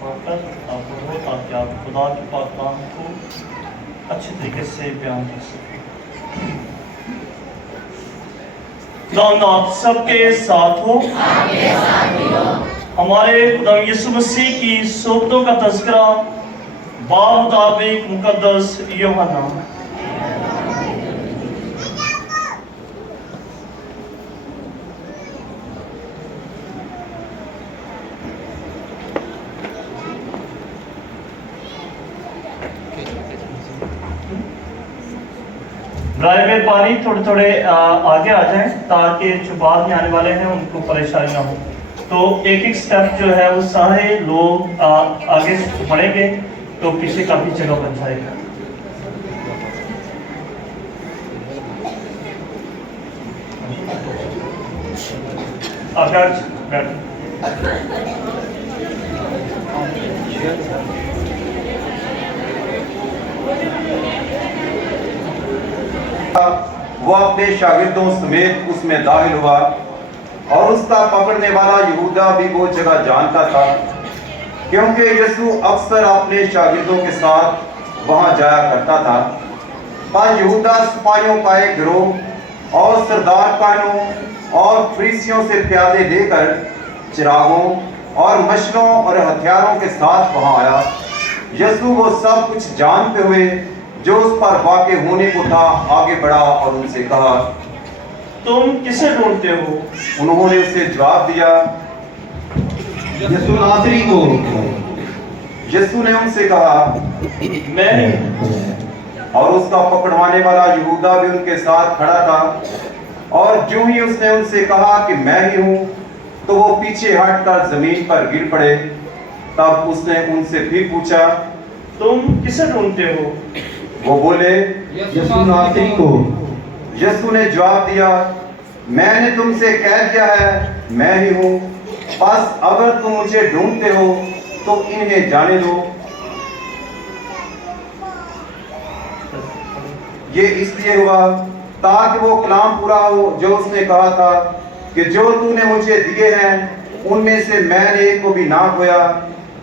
برکت عطا فرماؤ تاکہ آپ خدا کے پاک کلام کو اچھے طریقے سے بیان کر سکیں۔ خداوند آپ سب کے ساتھ ہو۔ ہمارے خدا یسوع مسیح کی صحبتوں کا تذکرہ باب مطابق مقدس یوحنا۔ برائے مہربانی تھوڑے آگے آ جائیں تاکہ جو بعد میں آنے والے ہیں ان کو پریشانی نہ ہو۔ تو ایک ایک سٹیپ جو ہے وہ سارے لوگ آگے بڑھیں گے تو پیچھے کافی جگہ بن جائے گا۔ آپ بیٹھ وہ اپنے شاگردوں سمیت اس میں داخل ہوا اور اس کا پکڑنے والا یہودا بھی وہ جگہ جانتا تھا کیونکہ یسوع اکثر اپنے شاگردوں کے ساتھ وہاں جایا کرتا تھا۔ پر یہودا سپاہیوں کا ایک گروہ اور سردار کہنوں اور فریسیوں سے پیادے لے کر چراغوں اور مشلوں اور ہتھیاروں کے ساتھ وہاں آیا۔ یسوع وہ سب کچھ جانتے ہوئے جو اس پر واقع ہونے کو تھا آگے بڑھا اور ان سے کہا، تم کسے ڈھونڈتے ہو؟ انہوں نے اسے جواب دیا، یسوع ناصری کو۔ یسوع نے ان سے کہا، میں اور اس کا پکڑوانے والا یہودا بھی ان کے ساتھ کھڑا تھا۔ اور جو ہی اس نے ان سے کہا کہ میں ہی ہوں تو وہ پیچھے ہٹ کر زمین پر گر پڑے۔ تب اس نے ان سے پھر پوچھا، تم کسے ڈھونڈتے ہو؟ وہ بولے، یسوع ناصری کو۔ یسوع نے جواب دیا، میں نے تم سے کہہ دیا ہے میں ہی ہوں، بس اگر تم مجھے ڈھونڈتے ہو تو انہیں جانے دو۔ یہ اس لیے ہوا تاکہ وہ کلام پورا ہو جو اس نے کہا تھا کہ جو تو نے مجھے دیے ہیں ان میں سے میں نے ایک کو بھی نہ کھویا۔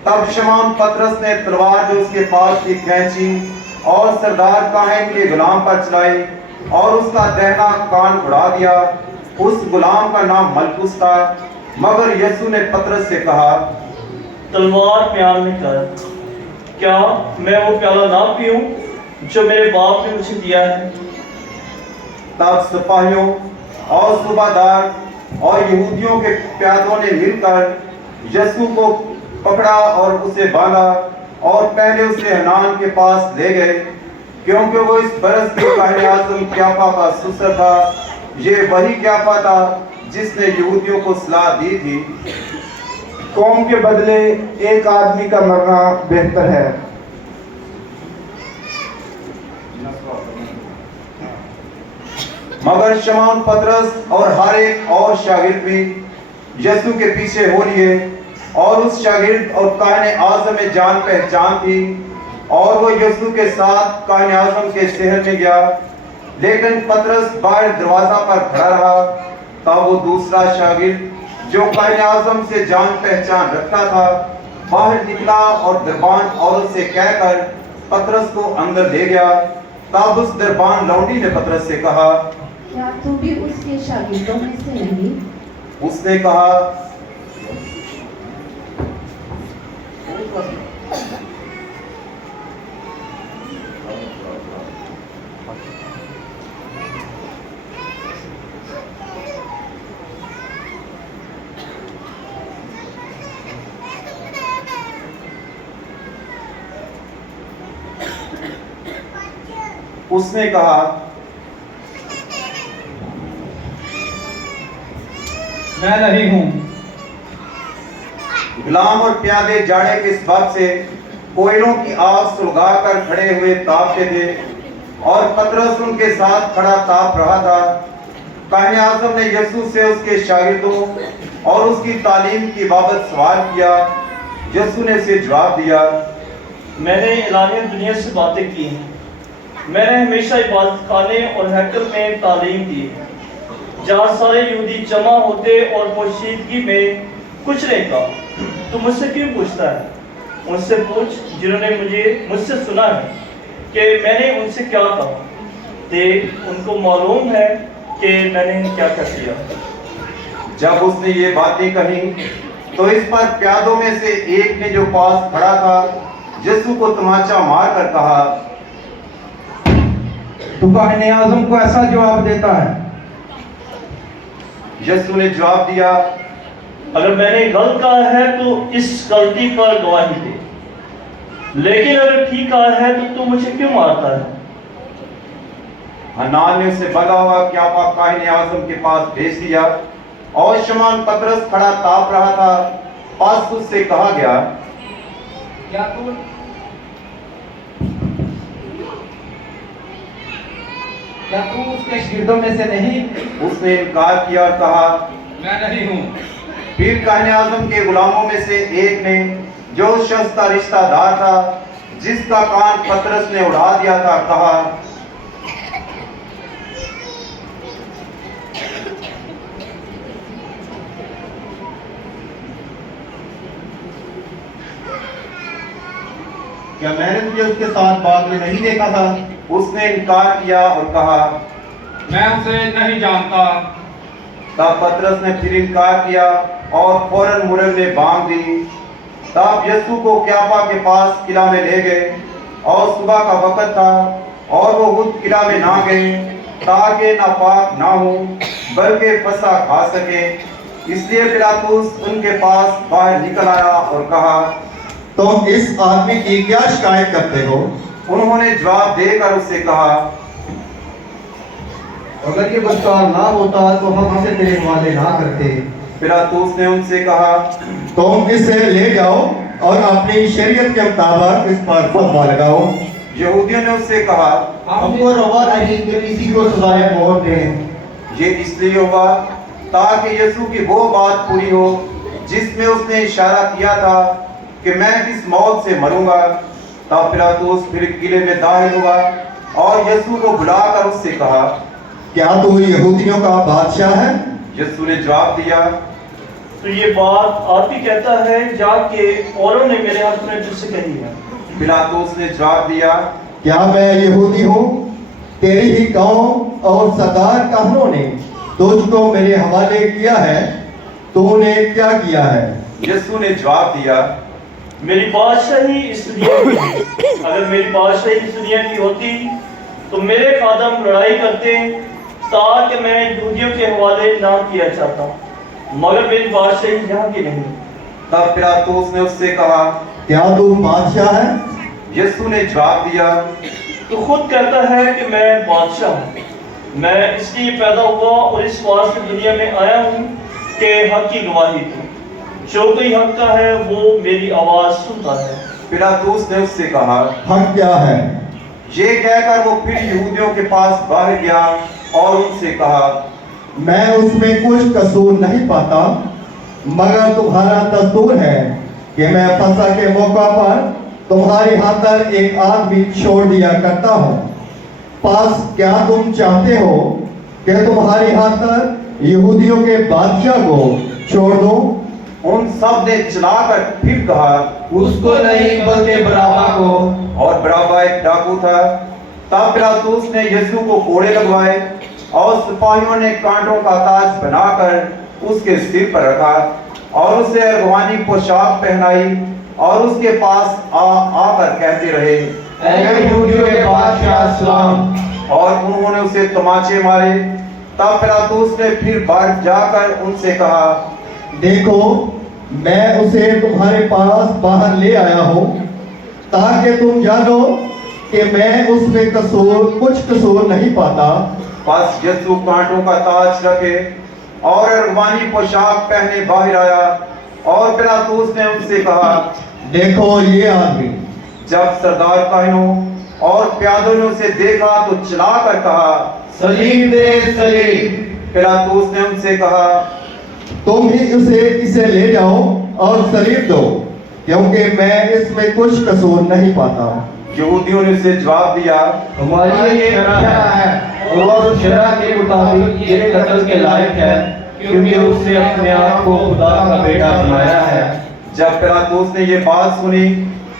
تب شمعون پطرس نے تلوار جو اس کے پاس تھی کھینچی اور سردار کاہن کے غلام پر چلائی اور اس کا دہنا کان اڑا دیا۔ اس غلام کا نام ملکوس تھا۔ مگر یسوع نے پطرس سے کہا، تلوار پیال میں کر، کیا میں وہ پیالہ نہ پیوں جو میرے باپ نے مجھے دیا ہے؟ تب سپاہیوں اور صوبادار اور یہودیوں کے پیادوں نے مل کر یسوع کو پکڑا اور اسے باندھا اور پہلے اسے حنان کے پاس لے گئے کیونکہ وہ اس برس کے کاہن اعظم قیافہ کا سسر تھا۔ یہ وہی قیافہ تھا جس نے یہودیوں کو صلاح دی تھی، قوم کے بدلے ایک آدمی کا مرنا بہتر ہے۔ مگر شمعون پطرس اور ہر ایک اور شاگرد بھی یسوع کے پیچھے ہو لیے، اور اس شاگرد اور کاہن اعظم میں جان پہچان تھی، اور وہ یسوع کے ساتھ کاہن اعظم کے شہر میں گیا۔ لیکن پطرس باہر دروازہ پر کھڑا رہا۔ تب وہ دوسرا شاگرد جو کاہن اعظم سے جان پہچان رکھتا تھا باہر نکلا اور دربان عورت سے کہہ کر پطرس کو اندر لے گیا۔ تب اس دربان لونڈی نے پطرس سے کہا، کیا تو بھی اس کے شاگردوں میں سے نہیں؟ اس نے کہا، اس نے کہا، میں نہیں ہوں۔ غلام اور پیادے جاڑے کے سبب سے کوئلوں کی آگ سلگا کر کھڑے ہوئے تاپتے تھے اور پطرس ان کے ساتھ کھڑا تاپ رہا تھا۔ کاہن اعظم نے یسوع سے اس کے شاگردوں اور اس کی تعلیم کی بابت سوال کیا۔ یسوع نے اسے جواب دیا، میں نے اعلانیہ دنیا سے باتیں کی ہیں، میں نے ہمیشہ عبادت خانے اور ہیکل میں تعلیم دی ہے، جہاں سارے یہودی جمع ہوتے اور پوشیدگی میں کچھ نہیں کہا۔ تو مجھ سے کیوں پوچھتا ہے؟ ان سے پوچھ جنہوں نے مجھ سے سنا ہے کہ میں نے ان سے کیا کہا، کہ ان کو معلوم ہے کہ میں نے کیا کیا۔ جب اس نے یہ باتیں کہیں تو اس پر پیادوں میں سے ایک نے جو پاس کھڑا تھا یسوع کو تماچا مار کر کہا، تو کاہن اعظم کو ایسا جواب دیتا ہے؟ یسوع نے جواب دیا، اگر میں نے غلط کہا ہے تو اس غلطی پر گواہی دے، لیکن اگر ٹھیک کہا ہے تو مجھے کیوں مارتا ہے؟ حنان نے اسے بھلا ہوا قیافہ کاہن اعظم کے پاس بھیج دیا، اور شمعون پطرس کھڑا تاپ رہا تھا۔ پس اس سے کہا گیا، کیا تو اس کے شاگردوں میں سے نہیں؟ اس نے انکار کیا اور کہا، میں نہیں ہوں۔ پھر کاہن اعظم کے غلاموں میں سے ایک نے جو اس شخص کا رشتہ دار تھا جس کا کان پطرس نے اڑا دیا تھا کہا، کیا میں نے تجھے اس کے ساتھ باغ میں نہیں دیکھا تھا؟ اس نے انکار کیا اور کہا، میں اسے نہیں جانتا۔ تب پطرس نے پھر انکار کیا اور فوراً مرغ نے بانگ دی۔ تب یسوع کو قیافہ کے پاس قلعہ میں لے گئے، اور صبح کا وقت تھا، اور وہ خود قلعہ میں نہ گئے تاکہ ناپاک نہ ہوں بلکہ فسح کھا سکے۔ اس لیے پلاطس ان کے پاس باہر نکل آیا اور کہا، تم اس آدمی کی کیا شکایت کرتے ہو؟ انہوں نے جواب دے کر اس سے کہا، اگر یہ بدکار نہ ہوتا تو ہم اسے تیرے حوالے نہ کرتے۔ پلاطس نے ان سے کہا، تم اسے لے جاؤ اور اپنی شریعت کے مطابق اس پر فتویٰ لگاؤ۔ یہودیوں نے اس سے کہا، ہم کو روا نہیں کہ کسی کو سزائے موت دیں۔ یہ اس لیے ہوا تاکہ یسوع کی وہ بات پوری ہو جس میں اس نے اشارہ کیا تھا کہ میں کس موت سے مروں گا۔ تب پلاطس پھر قلعے میں داخل ہوا اور یسوع کو بلا کر اس سے کہا، کیا تو یہودیوں کا بادشاہ ہے؟ یسوع نے جواب دیا، تو یہ بات آپ ہی کہتا ہے جا کے اوروں نے میرے حق میں تجھ سے کہی ہے۔ پلاطس نے جواب دیا، کیا میں یہودی ہوں؟ تیری ہی قوم اور سردار کاہنوں نے تجھ کو میرے حوالے کیا ہے، تو نے کیا کیا ہے؟ یسوع نے جواب دیا، میری بادشاہی اس دنیا کی ہے۔ اگر میری بادشاہی اس دنیا کی ہوتی تو میرے خادم لڑائی کرتے تاکہ میں یہودیوں کے حوالے نہ کیا چاہتا، مگر میری بادشاہی یہاں کی نہیں۔ تب پلاطس نے اس سے کہا، کیا تو بادشاہ ہے؟ یسوع نے جواب دیا، تو خود کہتا ہے کہ میں بادشاہ ہوں۔ میں اس لیے پیدا ہوا اور اس واسطے دنیا میں آیا ہوں کہ حق کی گواہی دوں۔ جو کوئی حق کا ہے وہ میری آواز سنتا ہے۔ پلاطس نے اس سے کہا، حق کیا ہے؟ یہ کہہ کر وہ پھر یہودیوں کے پاس باہر گیا اور ان سے کہا، میں اس میں کچھ قصور نہیں پاتا، مگر تمہارا دستور ہے کہ میں فسح کے موقع پر تمہاری خاطر ایک آدمی چھوڑ دیا کرتا ہوں۔ پس کیا تم چاہتے ہو کہ تمہاری خاطر یہودیوں کے بادشاہ کو چھوڑ دوں؟ ان سب نے چلا کر پھر کہا، اس کو نہیں بلکہ بڑابا کو۔ اور بڑابا ایک ڈاکو تھا۔ تب پلاطس نے یسوع کو کوڑے لگوائے اور سپاہیوں نے کانٹوں کا تاج بنا کر اس کے سر پر رکھا اور اسے ارغوانی پوشاک پہنائی اور اس کے پاس آ کر کہتے رہے، اے یہودیوں کے بادشاہ سلام۔ اور انہوں نے اسے تماچے مارے۔ تب پلاطس نے پھر باہر جا کر ان سے کہا، دیکھو میں اسے تمہارے پاس باہر لے آیا ہوں تاکہ تم جانو کہ میں اس میں کچھ قصور نہیں پاتا۔ پس یسوع کانٹوں کا تاج رکھے اور ارغوانی پوشاک پہنے باہر آیا، اور پلاطس نے ان سے کہا، دیکھو یہ آدمی۔ جب سردار کاہنوں اور پیادوں نے اسے دیکھا تو چلا کر کہا، سلیب دے سلیب۔ پلاطس نے ان سے کہا، تم ہی اسے لے جاؤ اور سلیب دو، کیونکہ میں اس میں کچھ قصور نہیں پاتا۔ یہودیوں نے اسے جواب دیا، ہماری یہ شرح ہے اور شرح کے مطابق یہ قتل کے لائق ہے، کیونکہ اس نے اپنے آپ کو خدا کا بیٹا بنایا ہے۔ जब पिलातुस ने ये बात सुनी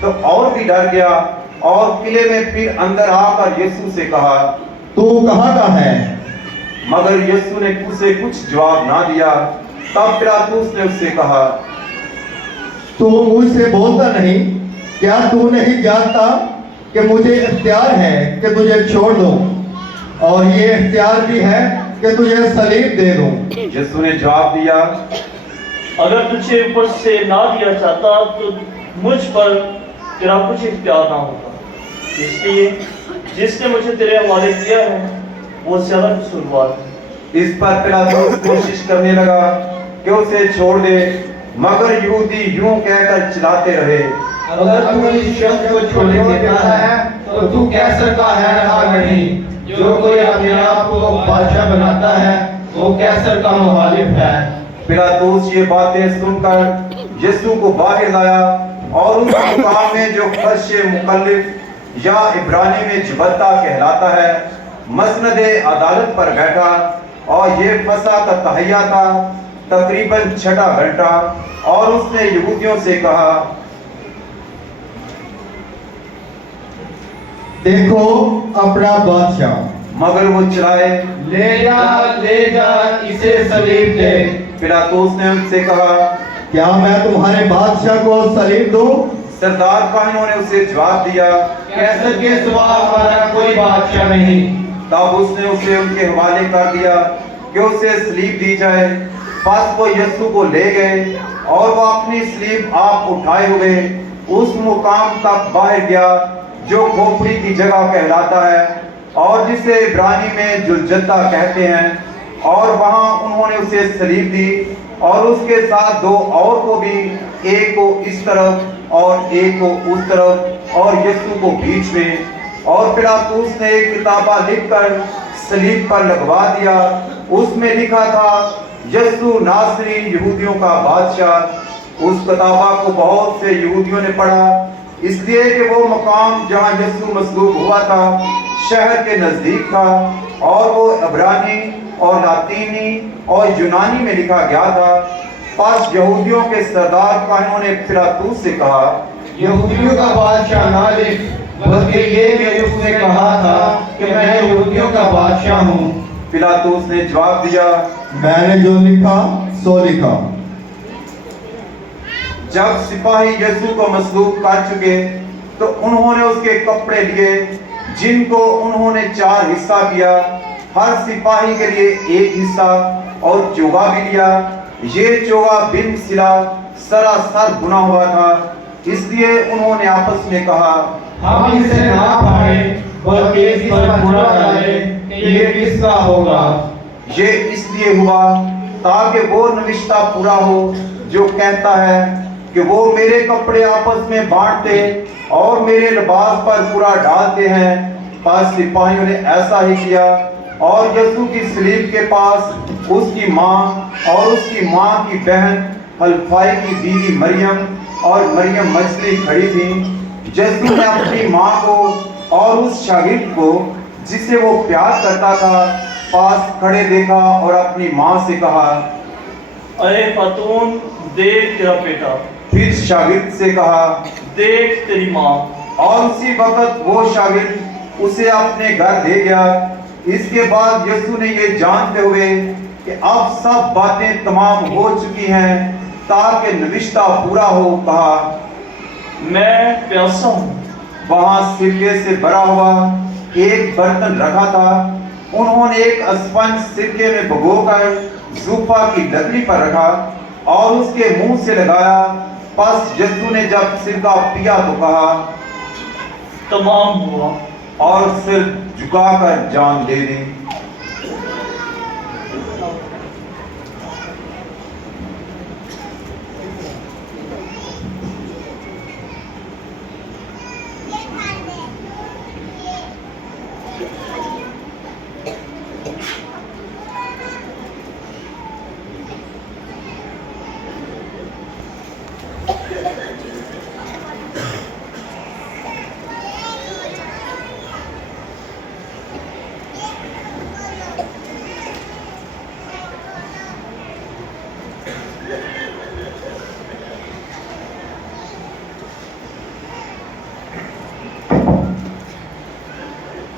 तो और भी डर गया और किले में फिर अंदर आकर यीशु से कहा, तू कहाँ का है? मगर यीशु ने उसे कुछ जवाब ना दिया। तब पिलातुस ने उससे कहा, तू मुझसे बोलता नहीं? क्या तू नहीं जानता कि मुझे इख्तियार है कि तुझे छोड़ दूं और ये इख्तियार भी है कि तुझे सलीब दे दूं? यीशु ने जवाब दिया, अगर तुझे ऊपर से ना दिया जाता तो मुझ पर तेरा कुछ इख्तियार ना होता, इसलिए जिसने मुझे तेरे हवाले किया है वो ज्यादा कसूरवार है। इस पर पिलातुस कोशिश करने लगा कि उसे छोड़ दे, मगर यहूदी यूं कहकर चिल्लाते रहे, अगर तू इस शख्स को छोड़ने देता है तो तू कैसर का है नहीं। जो कोई अपने आप को बादशाह बनाता है वो कैसर का मुखालिफ है। पिलातुस ये बातें सुनकर यीशु को बाहर लाया और उस मुकाम में जो फर्श मुकल्लिफ या इब्रानी में जबत्ता कहलाता है, मसनद अदालत पर बैठा। और ये फसा का तहैया था, तकरीबन 6 घंटा। और उसने यहूदियों से कहा, देखो अपना बादशाह। मगर वो चिल्लाए, ले जा इसे सलीब दे। पिलातुस ने उनसे कहा, क्या मैं तुम्हारे बादशाह को सलीब दूं? सरदार काहिनों ने उसे जवाब दिया, कैसर के सिवा हमारा कोई बादशाह नहीं। तब उसने उसे उनके हवाले कर दिया कि उसे स्लीब दी जाए। बस वो यीशु को ले गए और वो अपनी स्लीब आप उठाए हुए उस मुकाम तक बाहर गया जो खोपड़ी की जगह कहलाता है और जिसे इब्रानी में जुलजत्ता कहते हैं। और वहां उन्होंने उसे सलीब दी और उसके साथ 2 और को भी, एक को इस तरफ और एक को उस तरफ और यीशु को बीच में। और पिलातुस ने एक किताबा लिखकर सलीब पर लगवा दिया। उसमें लिखा था, यीशु नासरी यहूदियों का बादशाह। उस किताबा को बहुत से यहूदियों ने पढ़ा, इसलिए कि वो मकाम जहाँ यीशु मसलूब हुआ था शहर के नजदीक था और वो इब्रानी और लातीनी और यूनानी में लिखा गया था। पास यहूदियों के सरदार काहिनों ने पिलातुस से कहा, यहूदियों का बादशाह ना लिख, बल्कि ये कि उसने कहा था कि मैं यहूदियों का बादशाह हूँ। पिलातुस ने जवाब दिया, मैंने जो लिखा सो लिखा। जब सिपाही यीशु को मसलूब कर चुके तो उन्होंने उसके कपड़े लिए जिनको उन्होंने 4 हिस्सा किया, हर सिपाही के लिए 1 हिस्सा, और चोगा भी लिया। ये चोगा बिन सिला सरासर बुना हुआ था, इसलिए उन्होंने आपस में कहा, हम इसे ना फाड़ें, बल्कि इस पर बुरा डालें कि ये किसका होगा। ये इसलिए हुआ ताकि वो नविश्ता पूरा हो जो कहता है कि वो मेरे कपड़े आपस में बांटते और मेरे लिबास पर पूरा डालते हैं। पास सिपाहियों ने ऐसा ही किया और यीशु की सलीब के पास उसकी माँ और उसकी माँ की बहन हल्फाई की बीवी मरियम और मरियम मजली खड़ी थी। यीशु ने अपनी माँ को और उस शागिर्द को जिसे वो प्यार करता था पास खड़े देखा और अपनी माँ से कहा, अरे खातून, देख तेरा बेटा। फिर शागिर्द से कहा, देख तेरी माँ। और उसी वक्त वो शागिर्द उसे अपने घर ले गया। इसके बाद यीशु ने ये जानते हुए कि अब सब बातें तमाम हो चुकी हैं ताकि नविश्ता पूरा हो, कहा, मैं प्यासा हूँ। वहां सिरके से भरा हुआ एक बर्तन रखा था। उन्होंने एक स्पंज सिरके में भिगोकर जूफा की लकड़ी पर रखा और उसके मुंह से लगाया। बस यीशु ने जब सिरका पिया तो कहा, तमाम हुआ, और सिर झुकाकर जान दे दी।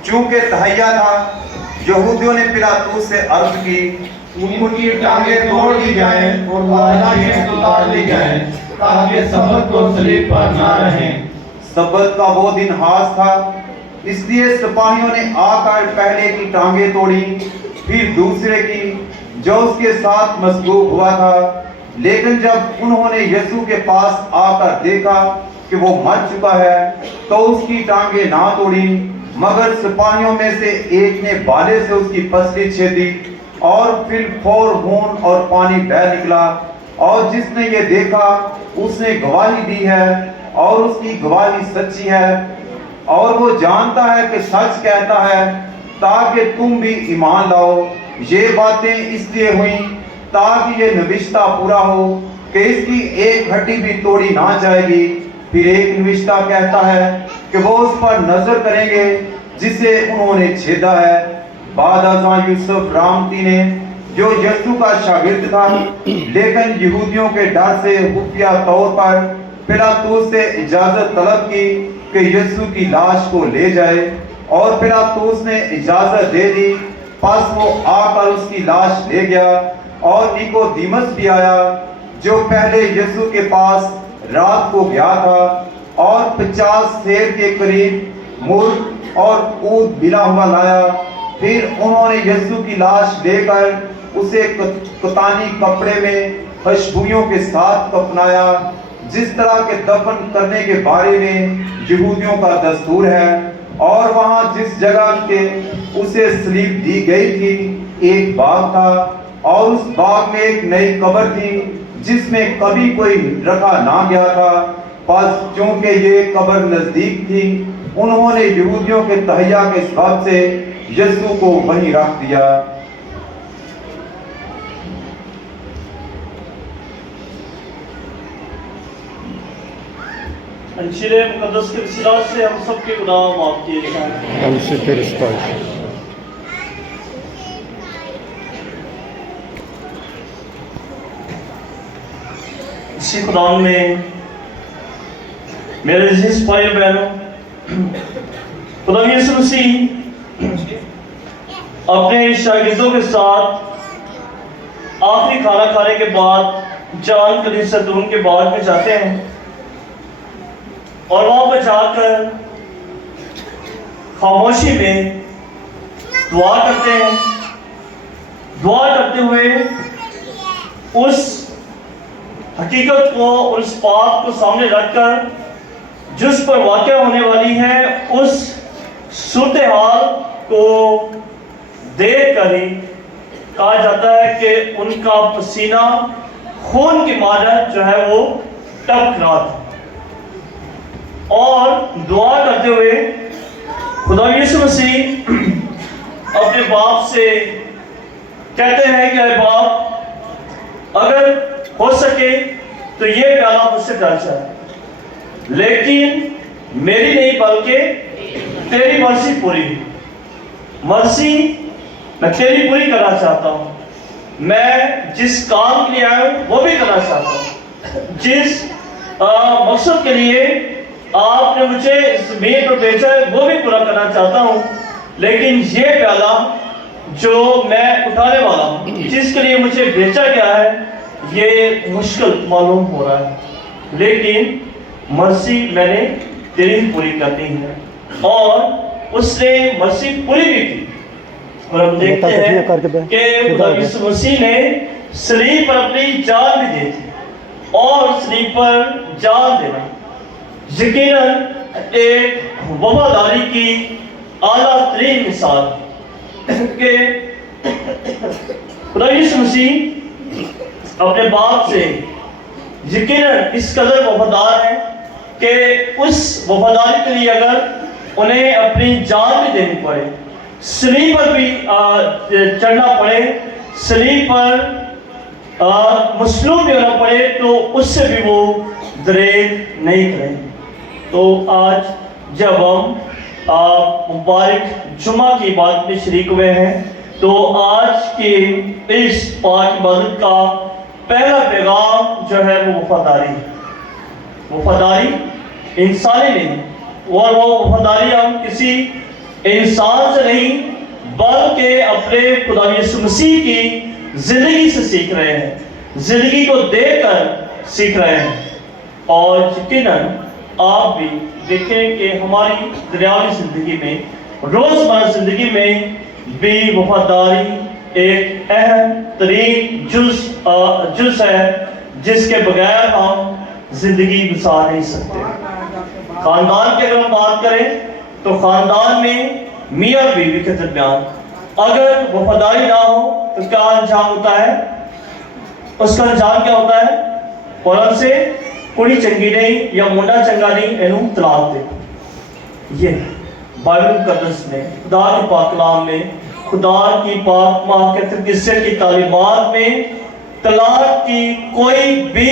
چونکہ تہیا تھا، یہودیوں نے پلاطوس سے عرض کی ان کی ٹانگیں توڑ دی جائیں اور لاشیں اتار لی جائیں تاکہ سبت کو صلیب پر نہ رہیں۔ سبت کا وہ دن خاص تھا، اس لیے سپاہیوں نے آ کر پہلے کی ٹانگیں توڑی، پھر دوسرے کی جو اس کے ساتھ مصلوب ہوا تھا۔ لیکن جب انہوں نے یسوع کے پاس آ کر دیکھا کہ وہ مر چکا ہے تو اس کی ٹانگیں نہ توڑی، مگر سپاہیوں میں سے ایک نے بالے سے اس کی پسلی چھیدی اور پھر پھور خون اور پانی بہہ نکلا، اور جس نے یہ دیکھا اس نے گواہی دی ہے اور اس کی گواہی سچی ہے، اور وہ جانتا ہے کہ سچ کہتا ہے تاکہ تم بھی ایمان لاؤ۔ یہ باتیں اس لیے ہوئیں تاکہ یہ نوشتہ پورا ہو کہ اس کی ایک ہڈی بھی توڑی نہ جائے گی۔ پھر ایک نوشتہ کہتا ہے کہ وہ اس پر نظر کریں گے جسے انہوں نے چھیدا ہے۔ بعد ازاں یوسف رامتی نے جو یسوع کا شاگرد تھا لیکن یہودیوں کے ڈر سے خفیہ طور پر پلاطوس سے اجازت طلب کی کہ یسوع کی لاش کو لے جائے، اور پلاطوس نے اجازت دے دی۔ پس وہ آ کر اس کی لاش لے گیا، اور نیکودیمس بھی آیا جو پہلے یسوع کے پاس رات کو گیا تھا، اور 50 سیر کے قریب مرغ اور اونٹ ملا ہوا لایا۔ پھر انہوں نے یسوع کی لاش لے کر اسے کتانی کپڑے میں خوشبوئیوں کے ساتھ کفنایا، جس طرح کے دفن کرنے کے بارے میں یہودیوں کا دستور ہے۔ اور وہاں جس جگہ کے اسے صلیب دی گئی تھی ایک باغ تھا، اور اس باغ میں ایک نئی قبر تھی جس میں کبھی کوئی رکھا نہ گیا تھا۔ پس چونکہ یہ قبر نزدیک تھی، انہوں نے یہودیوں کے تہیا کے سبب سے یسوع کو وہیں رکھ دیا۔ انجیل مقدس کے وسیلہ سے ہم سب کے گناہ معاف کیے جائیں۔ ہم سے فرستاش اسی خدا میں میرے عزیز بھائی بہنوں، خدا یسوع مسیح اپنے شاگردوں کے ساتھ آخری کھانا کھانے کے بعد جان کنیستون کے باغ میں جاتے ہیں، اور وہاں پہ جا کر خاموشی میں دعا کرتے ہیں۔ دعا کرتے ہوئے اس حقیقت کو اور اس بات کو سامنے رکھ کر جس پر واقع ہونے والی ہے اس صورتحال کو دیکھ کر ہی کہا جاتا ہے کہ ان کا پسینہ خون کی مانند جو ہے وہ ٹپک رہا تھا، اور دعا کرتے ہوئے خدا یسوع مسیح اپنے باپ سے کہتے ہیں کہ اے باپ، اگر ہو سکے تو یہ پیالہ مجھ سے ٹل جائے، لیکن میری نہیں بلکہ تیری مرضی پوری ہو۔ مرضی میں تیری پوری کرنا چاہتا ہوں، میں جس کام کے لیے آیا ہوں وہ بھی کرنا چاہتا ہوں، جس مقصد کے لیے آپ نے مجھے اس زمین پر بھیجا ہے وہ بھی پورا کرنا چاہتا ہوں، لیکن یہ پیالہ جو میں اٹھانے والا ہوں، جس کے لیے مجھے بھیجا گیا ہے، یہ مشکل معلوم ہو رہا ہے، لیکن مرضی میں نے تیری پوری کرنی ہے۔ اور اس نے مرضی پوری بھی کی، اور ہم دیکھتے ہیں کہ خدا یسوع مسیح نے صلیب پر اپنی جان بھی دی تھی، اور صلیب پر جان دینا یقیناً ایک وفاداری کی اعلیٰ ترین مثال کہ خدا یسوع مسیح اپنے باپ سے یقیناً اس قدر وفادار ہے کہ اس وفاداری کے لیے اگر انہیں اپنی جان بھی دینی پڑے، صلیب پر بھی چڑھنا پڑے، صلیب پر مصلوب بھی ہونا پڑے، تو اس سے بھی وہ دریغ نہیں کریں۔ تو آج جب ہم مبارک جمعہ کی عبادت میں شریک ہوئے ہیں، تو آج کی اس پاک عبادت کا پہلا پیغام جو ہے وہ وفاداری ہے۔ وفاداری انسانی نہیں، اور وہ وفاداری ہم کسی इंसान से नहीं बल्कि अपने खुदा यीशु मसीह की जिंदगी से सीख रहे हैं, जिंदगी को देखकर सीख रहे हैं। और यकीनन आप भी देखें कि हमारी दुनियावी जिंदगी में, रोजमर्रा जिंदगी में भी वफादारी एक अहम तरीन जुज है जिसके बगैर हम जिंदगी गुजार नहीं सकते। खानदान की अगर हम बात करें तो खानदान में मियाँ बीवी के दरमियान अगर वफादारी ना हो तो क्या अंजाम होता है? उसका अंजाम क्या होता है? फौरन से कुड़ी चंगी नहीं या मुंडा चंगा नहीं, एनू तलाक दे। ये बाइबल मुकद्दस में, खुदा के पाक कलाम में, खुदा की पाक मुकद्दस की तालीमात में तलाक की कोई भी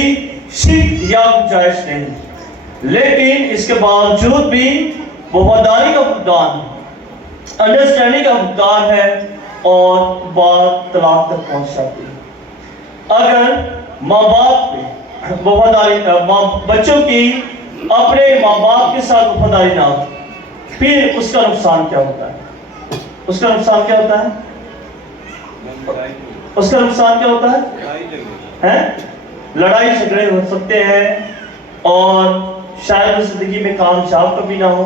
शिक या गुंजाइश नहीं। लेकिन इसके बावजूद भी वफादारी का भुगतान, अंडरस्टैंडिंग का भुगतान है और बात तलाक तक पहुंच जाती है। अगर माँ बाप की वफादारी, बच्चों की अपने माँ बाप के साथ वफादारी ना हो, फिर उसका नुकसान क्या होता है? उसका नुकसान क्या होता है? उसका नुकसान क्या होता है? लड़ाई झगड़े हो सकते हैं और शायद उस जिंदगी में कामयाब कभी ना हो,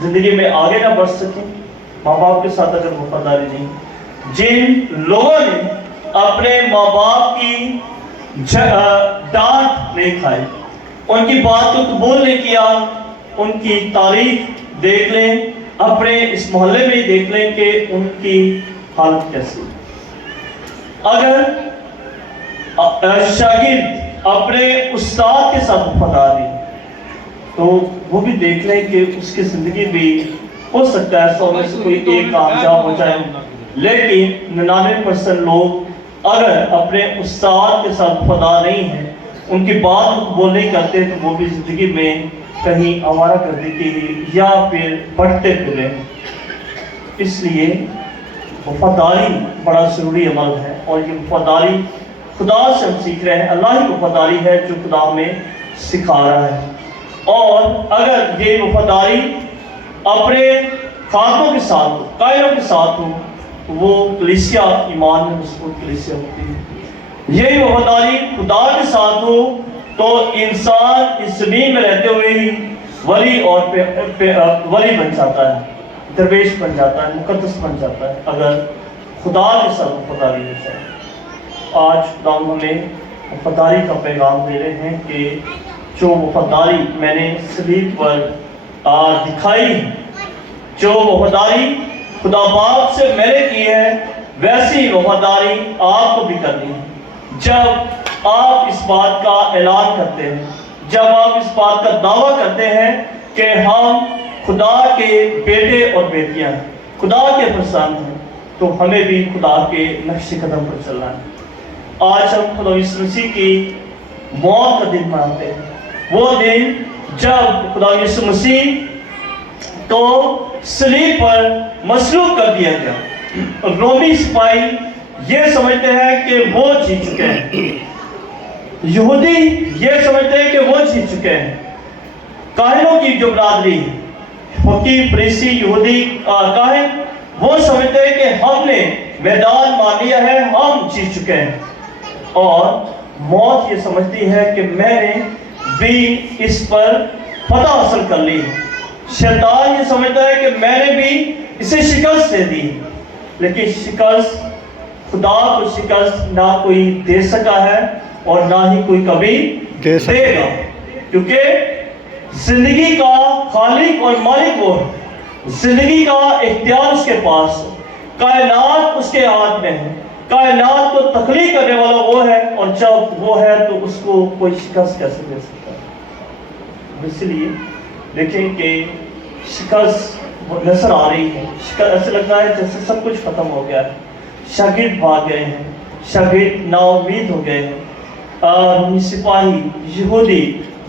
जिंदगी में आगे ना बढ़ सके माँ बाप के साथ अगर वफादारी नहीं। जिन लोगों ने अपने माँ बाप की डांट नहीं खाई, उनकी बात को कबूल नहीं किया, उनकी तारीख देख लें, अपने इस मोहल्ले में ही देख लें कि उनकी हालत कैसी। अगर शागिर्द अपने उस्ताद के साथ वफादार नहीं तो वो भी देख लें कि उसकी जिंदगी भी हो सकता है 100 में से कोई एक कामयाब हो जाए। लेकिन 99% लोग अगर अपने उस्ताद के साथ वफादार नहीं हैं, उनकी बात को कबूल नहीं करते, तो वो भी जिंदगी में कहीं आवारा गर्दी की या फिर बढ़ते फिरे। इसलिए वफादारी बड़ा ज़रूरी अमल है और ये वफादारी खुदा से हम सीख रहे हैं। अल्लाह ही वफादारी है जो खुदा हमें सिखा रहा है। और अगर ये वफादारी अपने खातों के साथ हो, कायरों के साथ हो, वो कलीसिया ईमान में मजबूत कलीसिया होती है। यही वफादारी खुदा के साथ हो तो इंसान इस जमीन में रहते हुए ही वली और वली बन जाता है, दरवेश बन जाता है, मुकद्दस बन जाता है अगर खुदा के साथ वफादारी हो जाए। आज खुदा हमें वफादारी का पैगाम दे रहे हैं कि जो वफादारी मैंने सलीब पर दिखाई, जो वफादारी खुदा बाप से मैंने की है, वैसी वफादारी आपको भी करनी है। जब आप इस बात का ऐलान करते हैं, जब आप इस बात का दावा करते हैं कि हम खुदा के बेटे और बेटियां, खुदा के फरजंद हैं, तो हमें भी खुदा के नक्शे कदम पर चलना है। आज हम खुदा यीशु मसीह की मौत का दिन मनाते हैं, वो दिन जब खुदा यीशु मसीह को सलीब पर मसलूब कर दिया गया। रोमी सिपाही ये समझते हैं कि वो जीत चुके हैं, यहूदी ये समझते हैं कि वो जीत चुके हैं। काहिनों की जो बरादरी, फकीर, फरीसी, यहूदी काहिन, वो समझते हैं कि हमने मैदान मान लिया है, हम जीत चुके हैं। और मौत ये समझती है कि मैंने भी इस पर फतह हासिल कर ली है। शैतान ये समझता है कि मैंने भी इसे शिकस्त दे दी, लेकिन शिकस्त, खुदा को शिकस्त ना कोई दे सका है और ना ही कोई कभी देगा, क्योंकि जिंदगी का खालिक और मालिक वो है, जिंदगी का इख्तियार उसके पास है, कायनात उसके हाथ में है, कायनात को तख्लीक करने वाला वो है, और जब वो है तो उसको कोई शिकस्त कैसे दे सकता है। इसलिए देखें कि शिकस्त नजर आ रही है, ऐसे लग रहा है जैसे सब कुछ खत्म हो गया है, शागिर्द भाग गए हैं, शागिर्द नाउम्मीद हो गए हैं। सिपाही यहूदी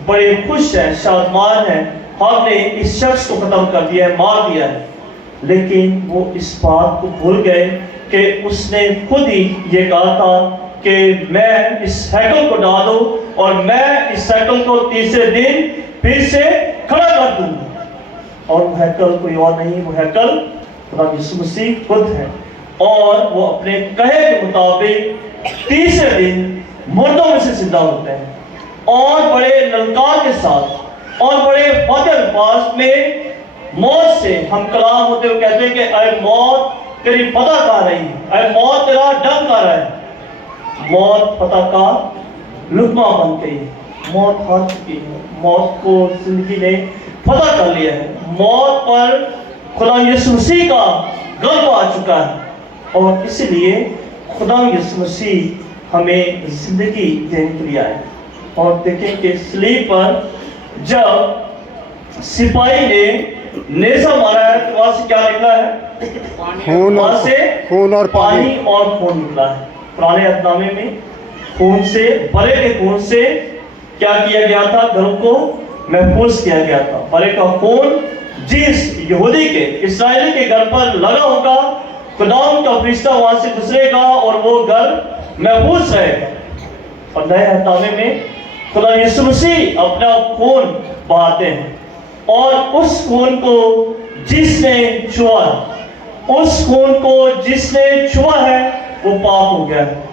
बड़े खुश हैं, शादमान हैं, हमने इस शख्स को खत्म कर दिया है, मार दिया है। लेकिन वो इस बात को भूल गए कि उसने खुद ही ये कहा था कि मैं इस हैकल को डाल दूं और मैं इस हैकल को तीसरे दिन फिर से खड़ा कर दूंगा। और वो हैकल कोई और नहीं, वो हैकल खुदा यीशु मसीह खुद है, और वो अपने कहे के मुताबिक तीसरे दिन मुर्दों में से जिंदा होते हैं, और बड़े ललकार के साथ और बड़े फतेह अल्फाज में मौत से हम कलाम होते हुए कहते हैं कि अरे मौत तेरी पता कहाँ रही, अरे मौत तेरा डंक कहाँ रहा है। मौत पता का लुकमा बन गई, मौत हार चुकी है, मौत को जिंदगी ने पता कर लिया है, मौत पर खुदा यीशु मसीह का गल्बा आ चुका है, और इसलिए खुदा यीशु मसीह हमें जिंदगी देने के लिए आए। और देखें कि सलीब पर जब सिपाही ने नेज़ा मारा है तो वहां से क्या निकला है? वहां से खून और पानी और खून निकला है। पुराने अहदनामे में खून से, बरे के खून से क्या किया गया था? घरों को महफूज किया गया था। बरे का खून जिस यहूदी के, इस्राएली के घर पर लगा होगा, खुदावंद का फरिश्ता वहां से गुजरेगा और वो घर महफूज रहेगा। और नए अहदनामे में खुदा यीशु मसीह अपना खून बहाते हैं, और उस खून को जिसने छुआ, उस खून को जिसने छुआ है वो पाक हो गया है,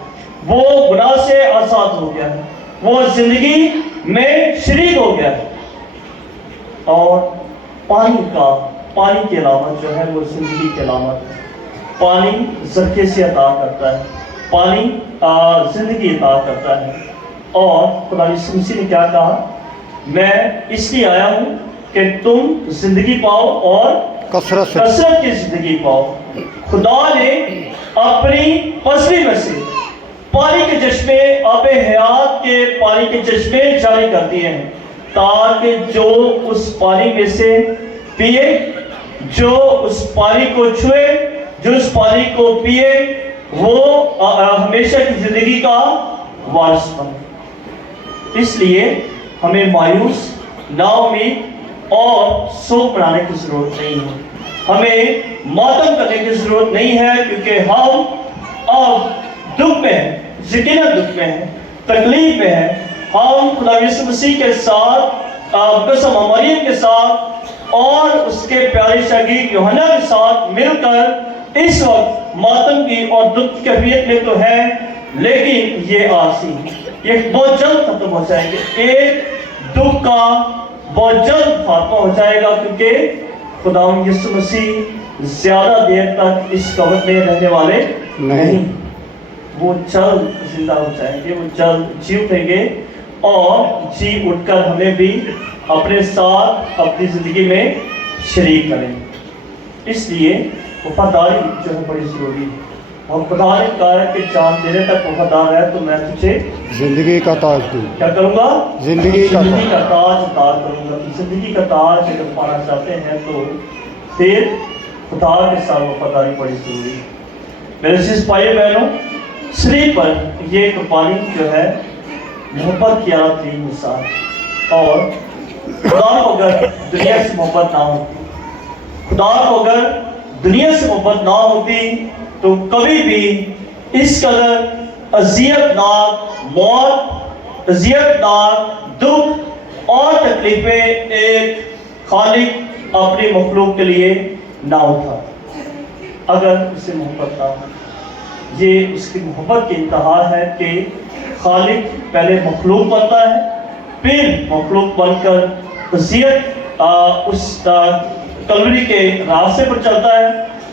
वो गुनाह से आजाद हो गया है, वो जिंदगी में शरीक हो गया है। और पानी की अलामत जो है वो जिंदगी की अलामत है। पानी ज़रखे से अता करता है, पानी जिंदगी अता करता है। और खुदा यीशु मसीह ने क्या कहा? मैं इसलिए आया हूं कि तुम जिंदगी पाओ और कसरत की जिंदगी पाओ। खुदा ने अपनी पसली में से पानी के चश्मे, आबे हयात के पानी के चश्मे जारी कर दिए हैं, ताकि जो उस पानी में से पिए, जो उस पानी को छुए, जो उस पानी को पिए, वो हमेशा की जिंदगी का वारिस बने। इसलिए हमें मायूस, नाउम्मीद और शोक मनाने की जरूरत नहीं है, हमें मातम करने की जरूरत नहीं है, क्योंकि हम अब दुख में हैं, यकीनन दुख में हैं, तकलीफ में हैं। हम खुदा यीशु मसीह के साथ, मरियम के साथ और उसके प्यारे शागिर्द यूहन्ना के साथ मिलकर इस वक्त मातम की और दुख की कैफियत में तो है, लेकिन ये आसी, ये बहुत जल्द खत्म हो जाएंगे। एक दुख का बहुत जल्द खात्मा हो जाएगा, क्योंकि खुदावंद यीशु मसीह ज्यादा देर तक इस कब्र में रहने वाले नहीं, वो जल्द जिंदा हो जाएंगे, वो जल्द जी उठेंगे और जी उठकर हमें भी अपने साथ अपनी जिंदगी में शरीक करेंगे। इसलिए वफादारी जो है बड़ी जरूरी है, और खुदा ने कहा कि जान देने तक वफादार है तो मैं तुझे जिंदगी का ताज दूं। क्या करूंगा? जिंदगी का ताज उतार करूंगा। जिंदगी का ताज अगर पाना चाहते हैं तो फिर खुदा के साथ वफादारी बड़ी जरूरी है। मेरे सिपाही बहनों, सलीब पर ये कुर्बानी जो है मोहब्बत की आला तरीन मिसाल, और खुदा को अगर दुनिया से मोहब्बत ना होती, खुदा को अगर दुनिया से मोहब्बत ना होती तो कभी भी इस कदर अज़ियतनाक मौत, अज़ियतनाक दुख और तकलीफें एक खालिक अपनी मखलूक के लिए ना उठा, अगर उसे मोहब्बत ना हो। ये उसकी मोहब्बत की इंतहा है कि खालिक पहले मखलूक बनता है, फिर मखलूक बनकर अज़ियत उस कलवरी के रास्ते पर चलता है,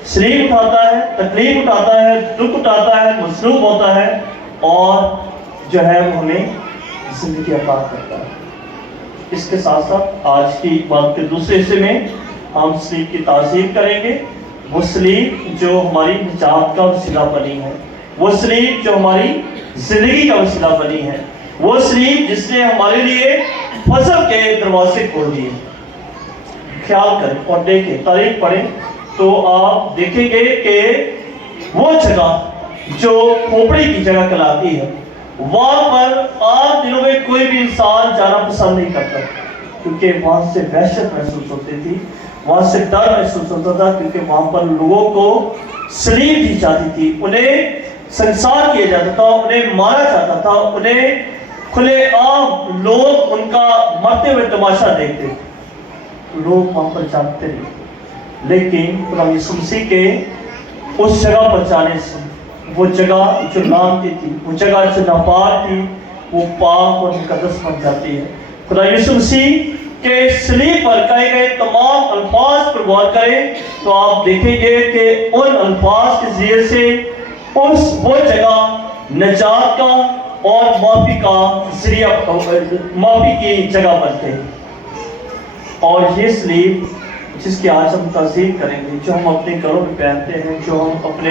सलीब उठाता है, तकलीफ उठाता है, दुख उठाता है, मसलूब होता है, और जो है वो हमें जिंदगी अता करता है। इसके साथ साथ आज की बात के दूसरे हिस्से में हम सलीब की ताज़ीम करेंगे। वो सलीब जो हमारी निजात का वसीला बनी है, वो सलीब जो हमारी जिंदगी का वसीला बनी है, वो सलीब जिसने हमारे लिए फजल के दरवाजे खोल दिए। ख्याल करें और देखें, तारीख पढ़ें तो आप देखेंगे कि वो जगह जो खोपड़ी की जगह कहलाती है, वहां पर आज दिनों में कोई भी इंसान जाना पसंद नहीं करता, क्योंकि वहां से वहशत महसूस होती थी, वहां से डर महसूस होता था, क्योंकि वहां पर लोगों को सलीब दी जाती थी, उन्हें संसार किया जाता था, उन्हें मारा जाता था, उन्हें खुलेआम लोग उनका मरते हुए तमाशा देखते थे। लोग वहां पर जाते थे, لیکن خدا یسوع مسیح کے اس جگہ پر جانے سے وہ جگہ جو نام تھی وہ جگہ جو ناپاک تھی وہ پاک اور مقدس بن جاتی ہے۔ خدا یسوع مسیح کے صلیب پر کہے گئے تمام الفاظ پر غور کریں تو آپ دیکھیں گے کہ ان الفاظ کے ذریعے سے وہ جگہ نجات کا اور معافی کا ذریعہ، معافی کی جگہ بنتے ہیں۔ اور یہ صلیب جس کی آج ہم تعظیم کریں گے، جو ہم اپنے گھروں میں پہنتے ہیں، جو ہم اپنے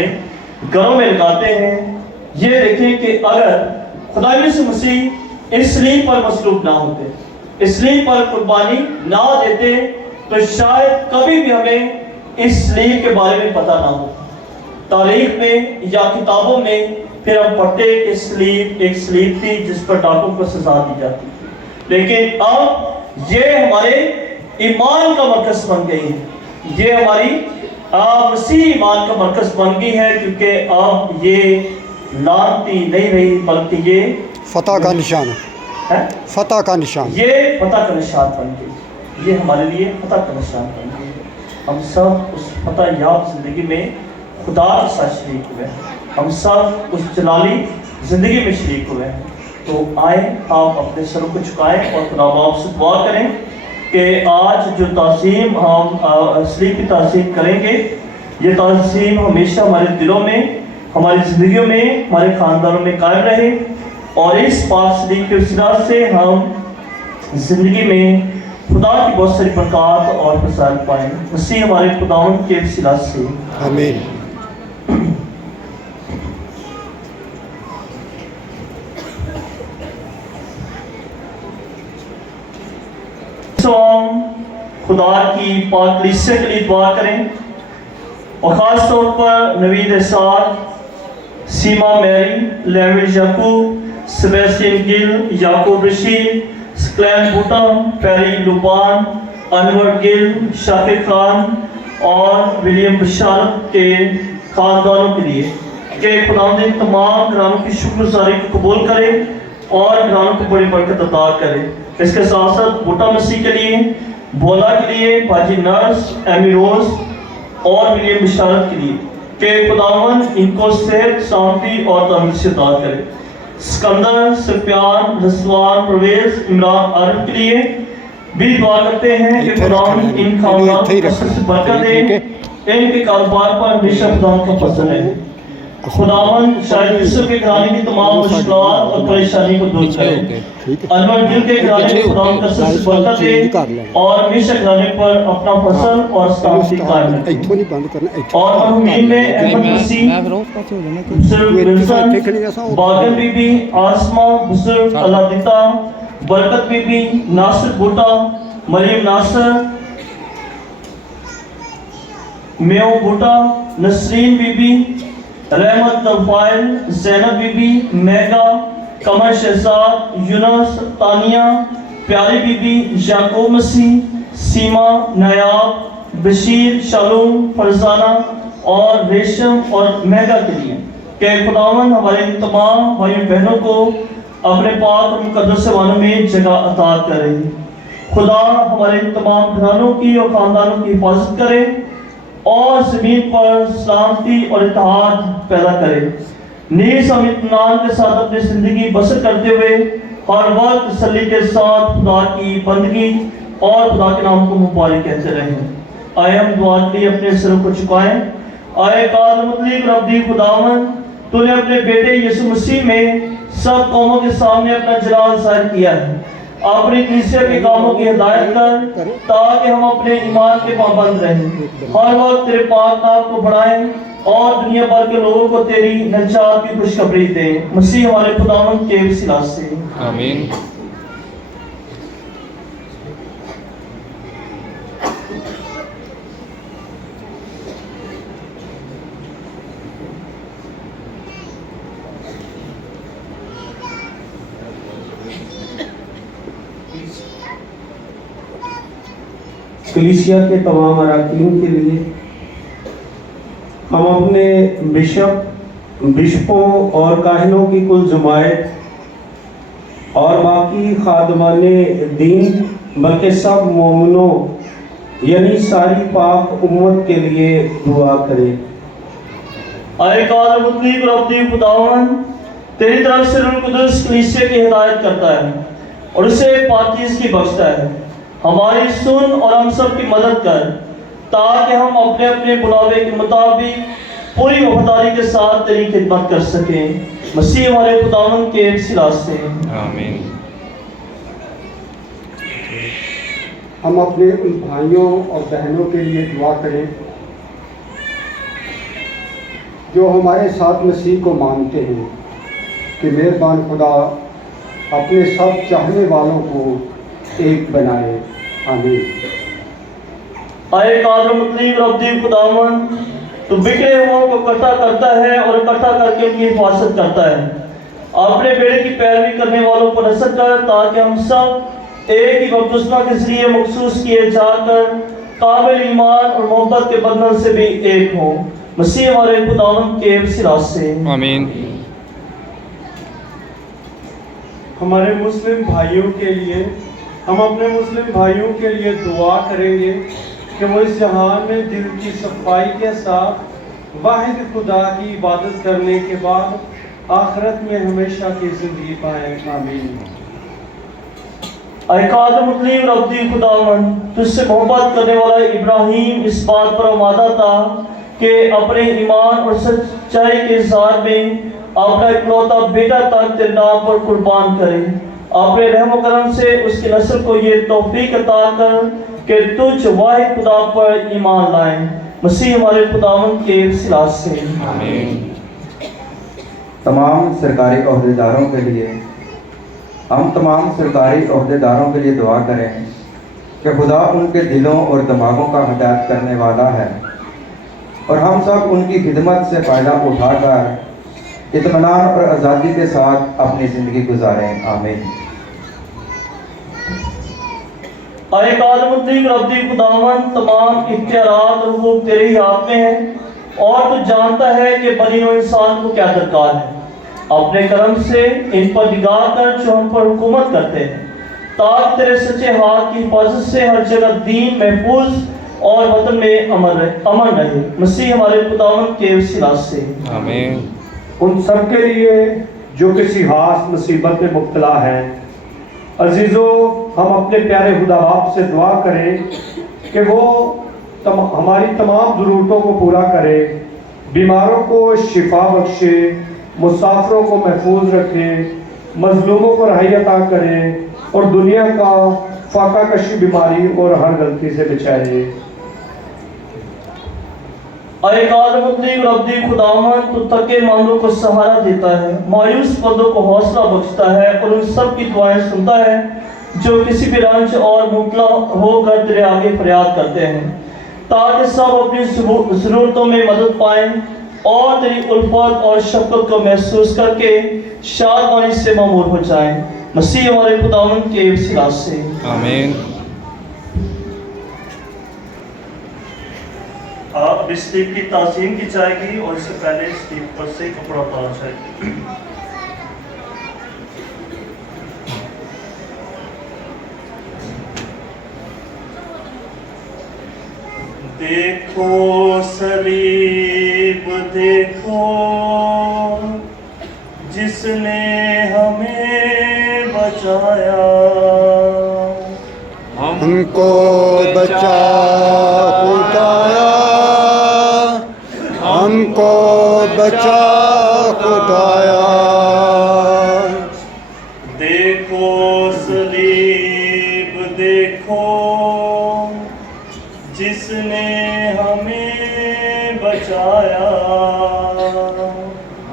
گھروں میں لگاتے ہیں، یہ دیکھیں کہ اگر خدا یسوع مسیح اس صلیب پر مصلوب نہ ہوتے، اس صلیب پر قربانی نہ دیتے، تو شاید کبھی بھی ہمیں اس صلیب کے بارے میں پتہ نہ ہو۔ تاریخ میں یا کتابوں میں پھر ہم پڑھتے کہ صلیب ایک صلیب تھی جس پر ڈاکوں کو سزا دی جاتی تھی، لیکن اب یہ ہمارے ایمان کا مرکز بن گئی ہے، یہ ہماری مسیح ایمان کا مرکز بن گئی ہے، کیونکہ اب یہ لعنتی نہیں رہی بلکہ یہ فتح کا نشان ہے، فتح کا نشان، یہ فتح کا نشان بن گئی، یہ ہمارے لیے فتح کا نشان بن گئی۔ ہم سب اس فتح یاب زندگی میں خدا کے ساتھ شریک ہوئے ہیں، ہم سب اس جلالی زندگی میں شریک ہوئے ہیں۔ تو آئیں آپ اپنے سروں کو جھکائیں اور خدا باپ سے دعا کریں کہ آج جو تعظیم ہم صلیب کی تعظیم کریں گے، یہ تعظیم ہمیشہ ہمارے دلوں میں، ہماری زندگیوں میں، ہمارے خاندانوں میں قائم رہے، اور اس پاک صلیب کے وسیلہ سے ہم زندگی میں خدا کی بہت ساری برکات اور فضائل پائیں، مسیح ہمارے خداوند کے وسیلہ سے، آمین۔ ہم خدا کی پاک کلیسیا کے لیے دعا کریں، اور خاص طور پر نوید احسان، سیما میری، لیوڈ یعقوب، سیباسٹین گل، یعقوب رشید، سکلین بوٹا، پیری لوبان، انور گل، شاکر خان اور ولیم بشارت کے خاندانوں کے لیے کہ خداوند ان تمام گھرانوں کی شکر گزاری کو قبول کرے اور گھرانوں کو بڑی برکت عطا کرے۔ اس کے ساتھ ساتھ بوٹا مسیح کے لیے، بولا کے لیے، باجی نرس، ایمی روز اور ولیم بشارت کے لیے کہ خداوند ان کو صحت، سلامتی اور تندرستی عطا کرے۔ سکندر، سفیان، رضوان، پرویز، عمران، عارف کے لیے بھی دعا کرتے ہیں کہ خداوند ان خاندان کو کثرت سے برکت دے، ان کے کاروبار پر ہمیشہ خداوند کا فضل ہے۔ خداوند شاہد یوسف کے گھرانے کی تمام مشکلات اور پریشانی کو دور کرے، انور گل کے گھرانے کو خداوند کثرت سے برکت دے اور ہمیشہ گھرانے پر اپنا فضل اور سلامتی قائم رکھے۔ اور مرحومین میں احمد مسیح، بزرگ ولسن، باگر بی بی، آسمہ، بزرگ اللہ دیتا، برکت بی بی، ناصر بوٹا، مریم ناصر، میو بوٹا، نسرین بی بی، رحمت طفائل، زینب بی بی، میگا، قمر شہزاد، یونس، تانیہ، پیاری بی بی، یعقوب مسیح، سیما، نیاب، بشیر، شالوم، فرزانہ اور ریشم اور میگا کے لیے کہ خداوند ہمارے تمام بھائیوں بہنوں کو اپنے پاک اور مقدس وانوں میں جگہ عطا کرے۔ خدا ہمارے تمام گھرانوں کی اور خاندانوں کی حفاظت کرے اور زمین پر سلامتی اور اتحاد پیدا کرے۔ نیز ہم اطمینان کے ساتھ اپنی زندگی بسر کرتے ہوئے ہر وقت تسلی کے ساتھ خدا کی بندگی اور خدا کے نام کو مبارک کہتے رہیں۔ آئے ہم دعا کے لیے اپنے سروں کو جھکائیں۔ آئے کال مطلق ربی خداوند، تو نے اپنے بیٹے یسوع مسیح میں سب قوموں کے سامنے اپنا جلال ظاہر کیا ہے۔ اپنی کلیسیا کے کاموں کی ہدایت کر تاکہ ہم اپنے ایمان کے پابند رہیں، ہر وقت تیرے پاک نام کو بڑھائیں اور دنیا بھر کے لوگوں کو تیری نجات کی خوشخبری دیں، مسیح ہمارے خداوند کے وسیلہ سے، آمین۔ کلیسیا کے تمام اراکین کے لیے ہم اپنے بشپوں اور کاہنوں کی کل جماعت اور باقی خادمان دین بلکہ سب مومنوں यानी सारी पाक उम्मत के लिए दुआ करें। आए कादर मुतलीक रब्बी खुदावन तेरी तरफ से रूह कुदस कलीसिया की हिदायत करता है और उसे पाकीज़गी बख्शता है। हमारी सुन और हम सब की मदद कर ताकि हम अपने अपने बुलावे के मुताबिक पूरी वफादारी के साथ तेरी खिदमत कर सकें। मसीह हमारे खुदावन के वसीला से आमीन। हम अपने उन भाइयों और बहनों के लिए दुआ करें जो हमारे साथ मसीह को मानते हैं कि मेहरबान खुदा अपने सब चाहने वालों को एक बनाए। आमीन। आए कादर मुतलीक रब्बी खुदावन तो बिखरे हुओं को इकट्ठा करता है और इकट्ठा करके उनकी हिफाजत करता है। अपने बेड़े की पैरवी करने वालों को नसर कर ताकि हम सब एक ही बपतिस्मा के जरिए मखसूस किए जाकर काबिल ईमान और मोहब्बत के बंधन से भी एक हों। मसीह हमारे खुदावन के वसीला से आमीन। हमारे मुस्लिम भाइयों के लिए हम अपने मुस्लिम भाइयों के लिए दुआ करेंगे कि वो इस जहान में दिल की सफाई के साथ वाहिद खुदा की इबादत करने के बाद आखिरत में हमेशा की जिंदगी पाएं। आमीन। ऐ कादर मुतलीक रब्बी खुदावन तुझसे मोहब्बत करने वाला इब्राहिम इस बात पर आमादा था कि अपने ईमान और सच्चाई के इज़हार में अपना इकलौता बेटा तक तेरे नाम पर कुर्बान करे। अपने रहम करम से उसकी नस्ल को ये तौफीक अता कर कि तुझ वाहिद खुदा पर ईमान लाए। मसीह हमारे खुदावन के वसीला से आमीन। तमाम सरकारी ओहदेदारों के लिए हम तमाम सरकारी ओहदेदारों के लिए दुआ करें कि खुदा उनके दिलों और दिमागों का हिदायत करने वाला है और हम सब उनकी खिदमत से फ़ायदा उठाकर इत्मीनान और आज़ादी के साथ अपनी ज़िंदगी गुजारें। आमीन। आए कादर मुतलीक रब्बी खुदावन तमाम इख्तियारात और हुकूक तेरे ही हाथ में है और तू जानता है कि बनी हुए इंसान को क्या दरकार है। अपने करम से इन पर निगाह कर जो हम पर हुकूमत करते हैं ताकि तेरे सच्चे हाथ की हिफाजत से हर जगह दीन महफूज और वतन में अमन रहे। मसीह हमारे खुदावन के वसीला से आमीन। उन सब के लिए जो किसी खास मुसीबत में मुब्तला है अजीज़ों, हम अपने प्यारे खुदा बाप से दुआ करें कि वो हमारी तमाम ज़रूरतों को पूरा करे, बीमारों को शिफा बख्शे, मुसाफिरों को महफूज रखे, मजलूमों को रहाई अता करे और दुनिया का फाका कशी बीमारी और हर गलती से बचाए। आए कादर मुतलीक रब्बी खुदावन तू थके मांदों को सहारा देता है, मायूस बंदों को हौसला बख्शता है और उन सब की दुआएं सुनता है जो किसी भी रंज और मुबतला होकर तेरे आगे फरियाद करते हैं ताकि सब अपनी ज़रूरतों में मदद पाएं और तेरी उल्फत और शफ़क़त को महसूस करके शादमानी से मामूर हो जाएं। मसीह हमारे खुदावन के वसीला से आमीन। अब इस स्लीप की ताज़ीम की जाएगी और इससे पहले स्लीप पर से कपड़ा उतारा जाएगा। देखो सलीब देखो जिसने हमें बचाया, हमको बचा खुदाया, हमको बचा खुदाया। देखो सलीब देखो जिसने हमें बचाया,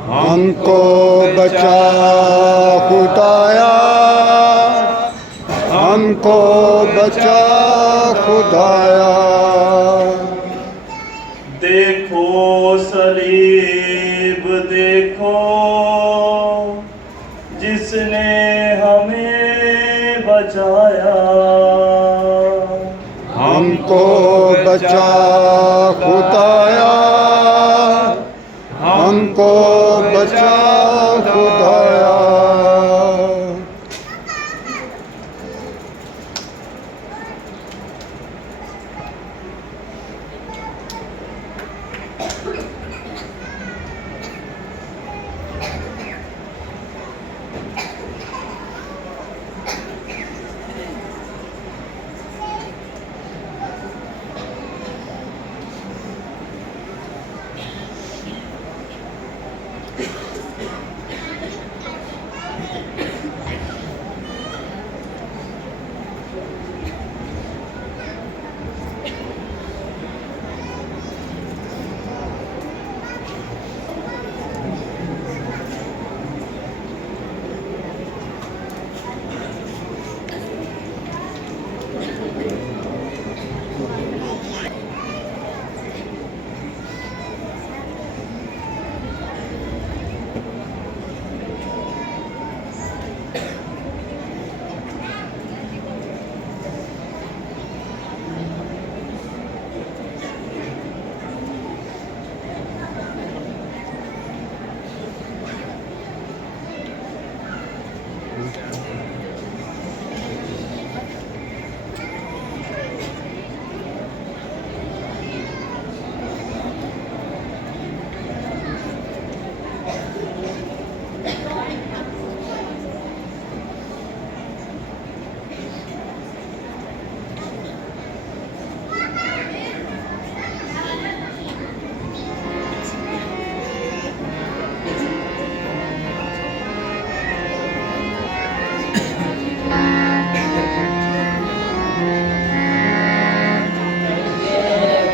हमको बचा खुदाया, हमको बचा खुदाया। देखो सलीब देखो जिसने हमें बचाया, हमको बचा खुदाया, हमको बचा खुदाया।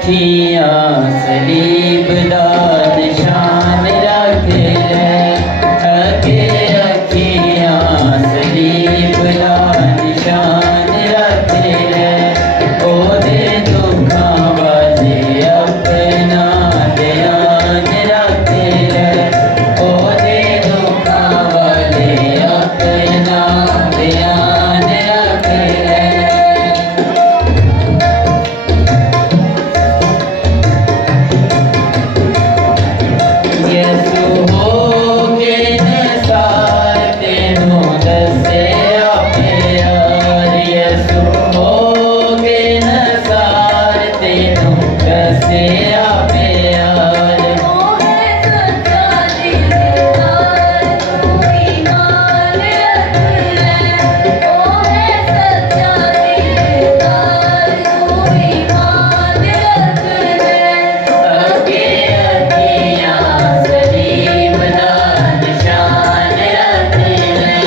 अखियां सलीब दा निशान रख ले, अगे अखियां सलीब दा निशान रख ले, ओदे दुखां वाले अपना ध्यान रख ले, ओदे दुखां वाले अपना ध्यान रख ले। यसु होके नसार तेनू दस्सिया प्यार, यसु होके नसार तेनू दस्सिया प्यार, ओ है सच्चा दिलदार तू ईमान रख ले, ओ है सच्चा दिलदार तू ईमान रख ले, अगे अखियां सलीब दा निशान रख ले।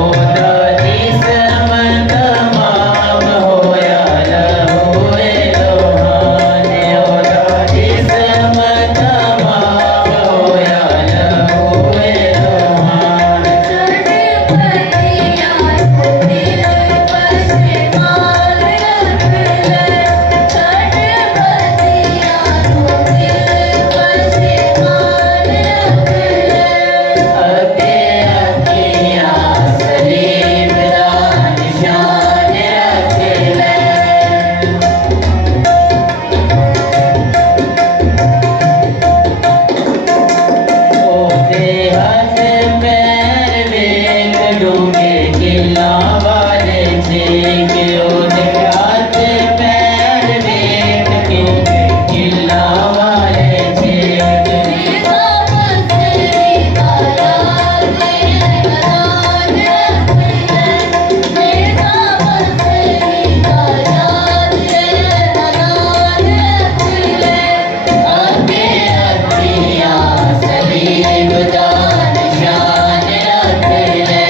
ओदा जिस्म तमाम होया लहूए लोहान, ओदा जिस्म तमाम होया लहूए लोहान, चढ़ बतियां को दिल पशेमान रख ले, चढ़ बतियां को दिल पशेमान रख ले, अगे अखियां सलीब दा निशान रख ले। ओदे हथ पैर वेख डूंगे किल्लां वाले छेक, ओदे हथ पैर वेख डूंगे किल्लां वाले छेक, मेरा बसरी दा याद रहमान रख ले, मेरा बसरी दा याद रहमान रख ले, अगे अखियां सलीब दा निशान रख ले।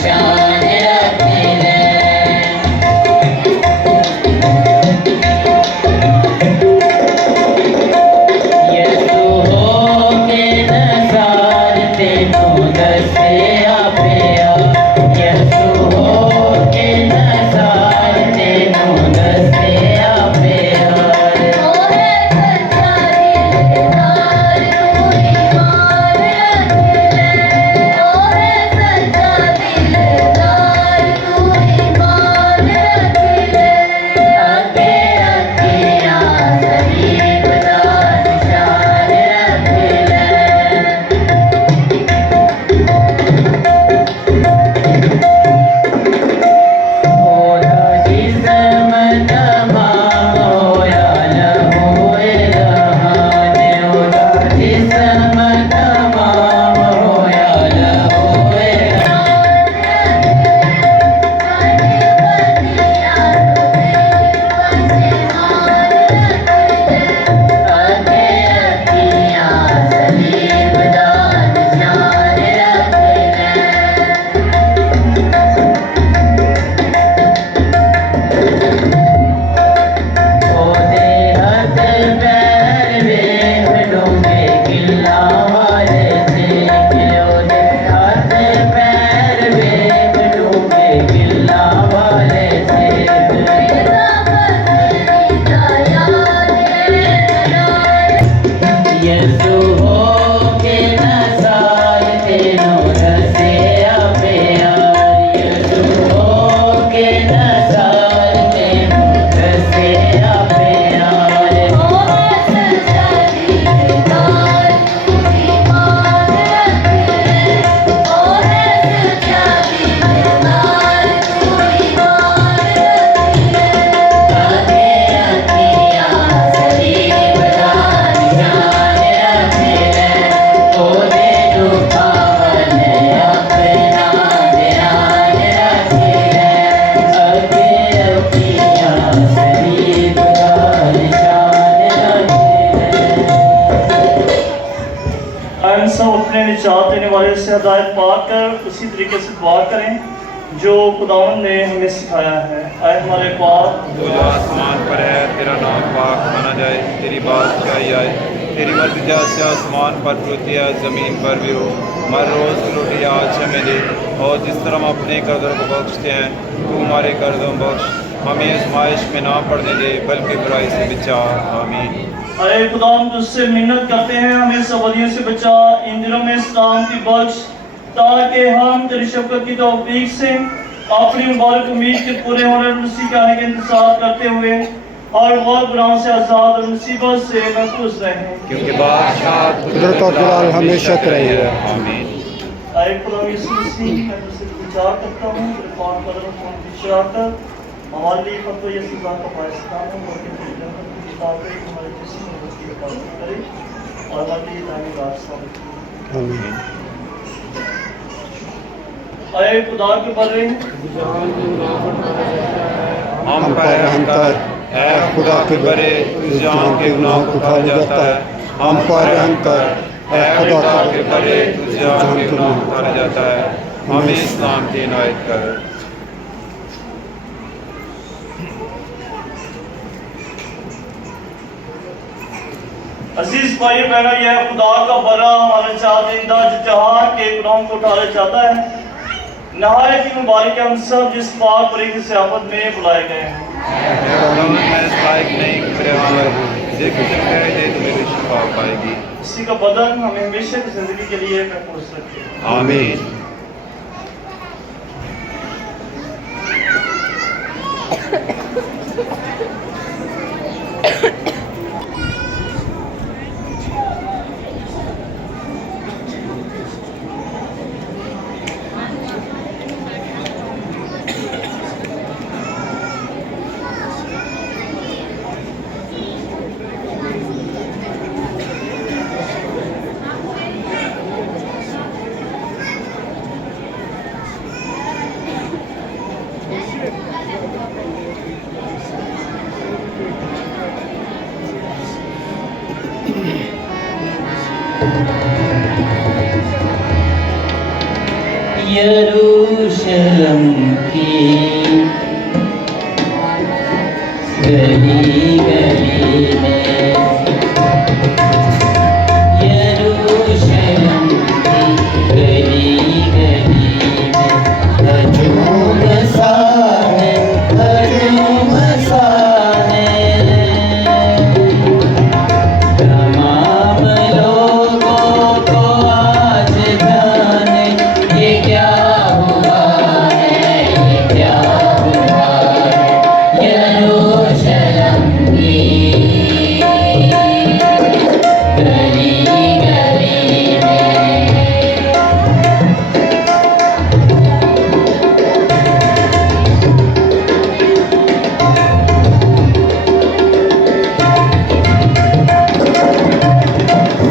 शान रखिले यसु हो के नसार तेनो दसे आपया यसु हो के नसार तेनो दसे आपया अपने निजात देने वाले से हदायत पाकर उसी तरीके से दुआ करें जो खुदावंद ने हमें सिखाया है। आए हमारे पाक तो जो आसमान पर है तेरा नाम पाक माना जाए, तेरी बादशाही आए, तेरी मर्जी जैसे आसमान पर होती है ज़मीन पर भी हो। हर रोज़ की रोटी आज हमें दे और जिस तरह हम अपने कर्जों को बख्शते हैं तू हमारे कर्जों बख्श, हमें आजमाइश में ना पड़ने दे बल्कि बुराई से बचा। आमीन। अरे खुदा हम तुझसे मिन्नत करते हैं हमें सबदियों से बचा, इन दिनों में सलामती बख्श ताकि हम तेरी शफ़क़त की तौफीक से अपनी मुबारक उम्मीद के पूरे होने और मसीह के आने का इंतज़ार करते हुए और गौर गुनाहों से आज़ाद और मुसीबत से महफूज रहें, क्योंकि बादशाह कुदरत और जलाल हमेशा रही है। आमीन। अरे खुदा यीशु मसीह मैं तुझसे इल्तिजा करता हूँ तेरे पाक कदमों को बिछा कर हमारे लिए फतवा ये सज़ा का फैसला हो और हमारे जिस्म में उसकी हिफाजत करे और हमारे लिए दानी रास्ता आमीन। अरे खुदा के बरे हम पर रहम कर, ऐ खुदा के बरे जान के गुनाह को उठा जाता है। हम पर रहम कर, ऐ खुदा के बरे जान के गुनाह को उठा जाता है। हमें इस्लाम की इनायत कर। अजीज भाई बहनों, यह खुदा का बरा हमारा चाहता जो जहां के गुनाहों को उठाना चाहता है। नहायत की मुबारक हम सब जिस पाक बरी की सियामत में बुलाए गए हैं। मैं इस लायक नहीं कि मेरे हाथ देखो जब कह दे तो मेरी शिफा पाएगी। इसी का बदन हमें हमेशा की जिंदगी के लिए महफूज रखे। आमीन। यरूशलेम यरूशलेम की गली गली में, यरूशलेम की गली गली में हजूम सा है, हजूम सा है। तमाम लोगों को आज जाने ये क्या हुआ है, ये क्या हुआ है। यरूशलेम की गली गली में,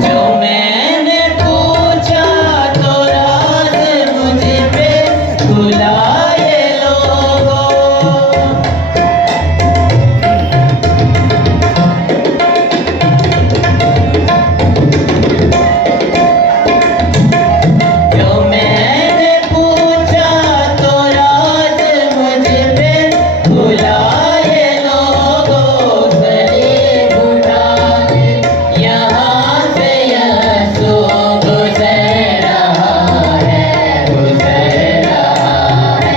जो मैंने पूछा तो राज मुझ पे बुलाए लोगों। जो मैंने पूछा तो राज मुझ पे बुलाए लोगों। सलीब उठा के यहाँ से यीशु गुजर रहा है, गुजर रहा है।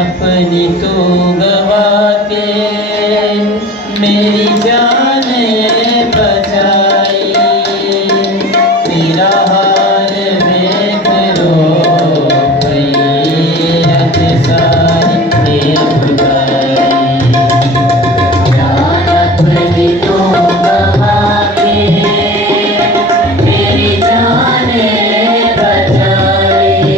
अपनी तू गवा के मेरी जान ये बचाई, तेरा हाल देख रो भैयत सारी ये खुदाई, जान अपनी तू गवा के मेरी जान ये बचाई,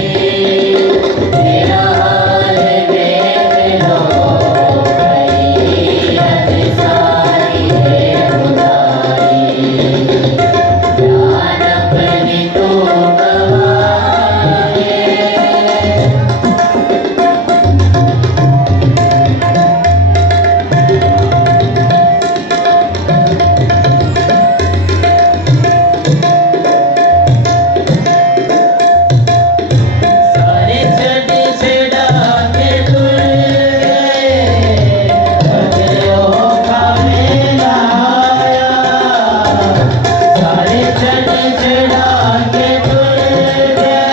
तेरा हाल देख रो भैयत सारी ये खुदाई, जान अपनी तू गवा के। सारे छड़ी छड़ा के तुल गए, बदलो खावे लाया, सारे छड़ी छड़ा के तुल गए,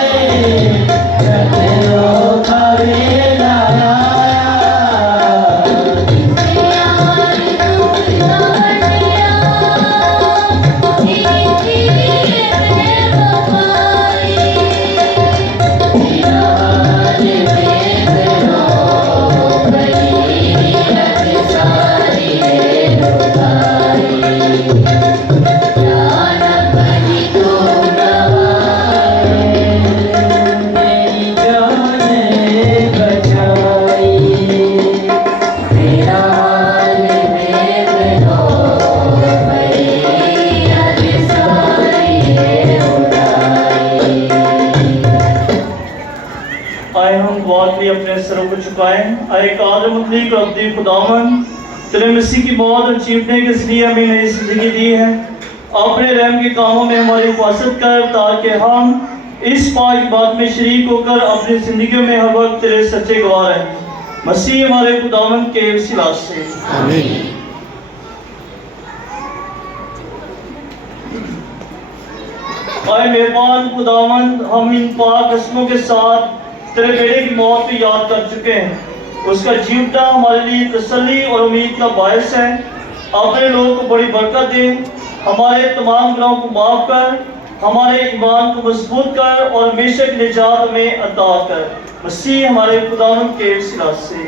बदलो खावे लाया, मेरी जान बचाई, तेरा हाल देख लो भैयत सारी ये उड़ाई। आए हम दुआ के लिए अपने सरों को झुकाएं। आए कादर मुतलिक और अब्दी खुदावन, तेरे मसीह की मौत और चीखने के जरिए हमें नई जिंदगी दी है। अपने रहम के कामों में हमारी हिफाजत कर, ताकि हम इस पाक बात में शरीक होकर अपनी जिंदगियों में हर वक्त तेरे सच्चे गवाह रहें। मसीह हमारे खुदावन के वसीला से आए मेहरबान खुदावंद, हम इन पाक कसमों के साथ तेरे बेटे की मौत को याद कर चुके हैं। उसका जीवना हमारे लिए तसल्ली और उम्मीद का बायस है। अपने लोगों को बड़ी बरकत दे, हमारे तमाम गुनाहों को माफ कर, हमारे ईमान को मजबूत कर और हमेशा की निजात में अता कर। मसीह हमारे खुदावंद के वसीला से।